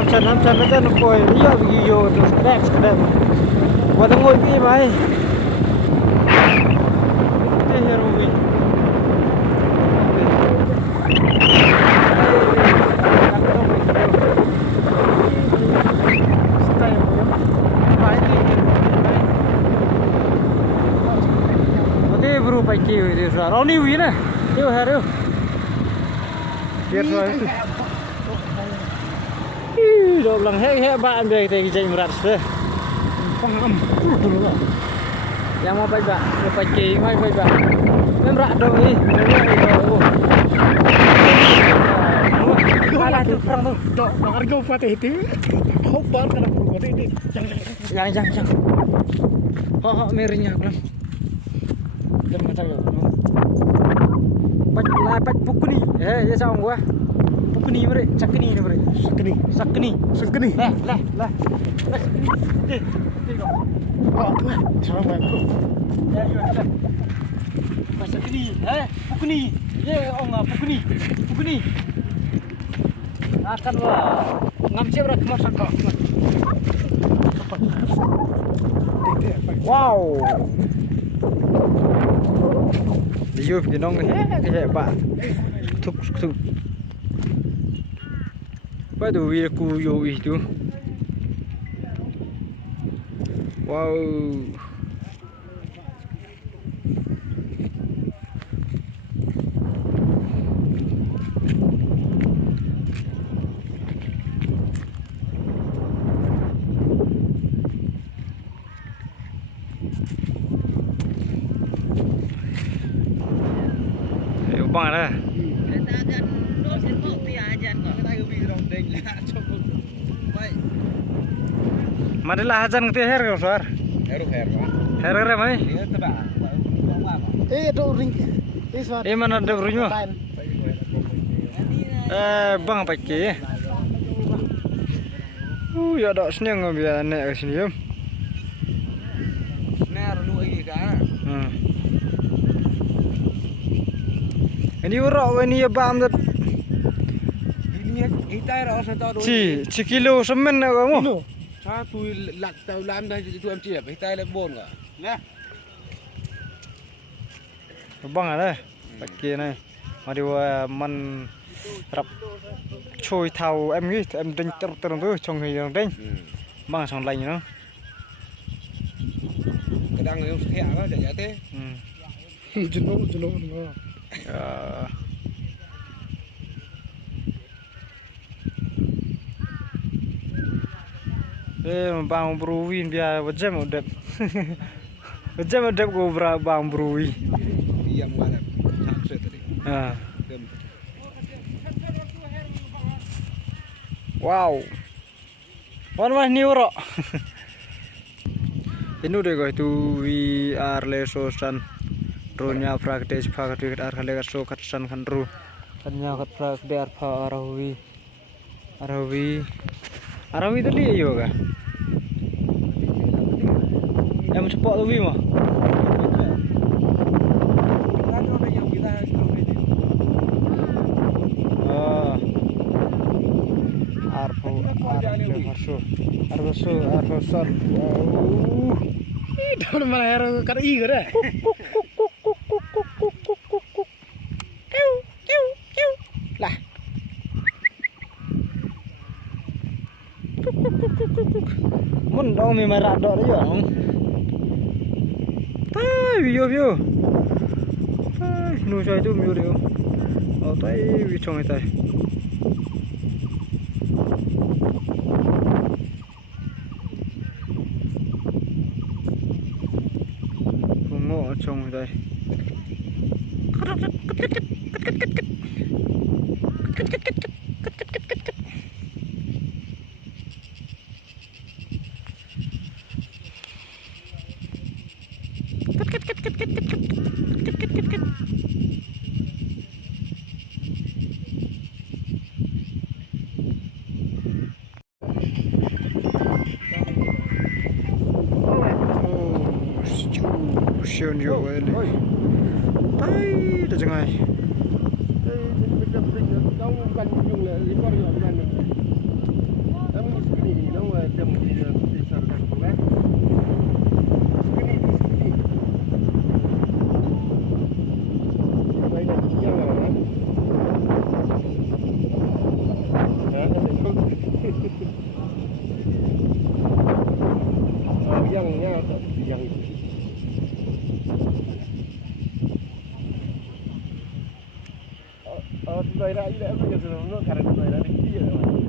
hamsan aja nempoi iya video terus kedek buat ngoi ni mai teh herowi bro pai kêu đi rồi nó níu gì nè kêu hà đâu biết rồi đồ lần he bạn về thì chạy một rồi không âm yang mau pai bạn mau pai kêu mai pai bạn em rạ đâu đi ada tu perang tu dok harga fatih itu kau ban kena perut itu jangan ho merinya aku đâm vào trong bạch bukuni ya sao gua bukuni bre sakni ne bre sakni lah oh tuh sama bantu ya sakni bukuni ye onga bukuni akan wah ngamce bra kemasan kok wow vô thì nó cái hệ bạn thúc bắt đầu vì cô vô ý chú wow bang ada. Kita akan dosen kok ajan kok. Kita ubi rondeng lah coba. Baik. Madalah ajan ke her kau sar. Her mai. Iya tebak. Ada ring. Sar. Mana ada burungnya? Bang pakai. Ya ada senang biar naik ke sini ya. Nah, lu lagi kan. Ini orang ini ya bam dat. Ini kita rasa tahu. Ci kilo semen nak kamu? Kilo. Satu lak tahu lam dah itu MC apa? Kita le bon enggak? Nah. Bang ada. Pakai ni. Mari man rap chui thau em nghĩ em đánh terus tu trong hình yang đánh. Bang sang lain no. Kadang yang setia kan dah jatuh. Jenuh. Bang Bruwin biar wajah modep. Wajah modep go bang Bruwi. Yang mana? Sakse tadi. Wow. Wan mas ni oro. Ini udah kau itu we are lesosan. Ronya praktis pakai ar kalegat so katsan kan ru. Kanya kat praktis ar pa arawi tadi yoga. Em cepat tu mah. Arfasol. Dah mana hero kada i kada. Lah. Mun dong mi merah dok je dong. Tai view. Tai nu sai tu view dia. Oh tai chong tai. Ngộ chong tai. Siêu nhiều vậy này. Tay đã chẳng ai. Tôi ra đây bây giờ nó cả đời ra đi kia rồi.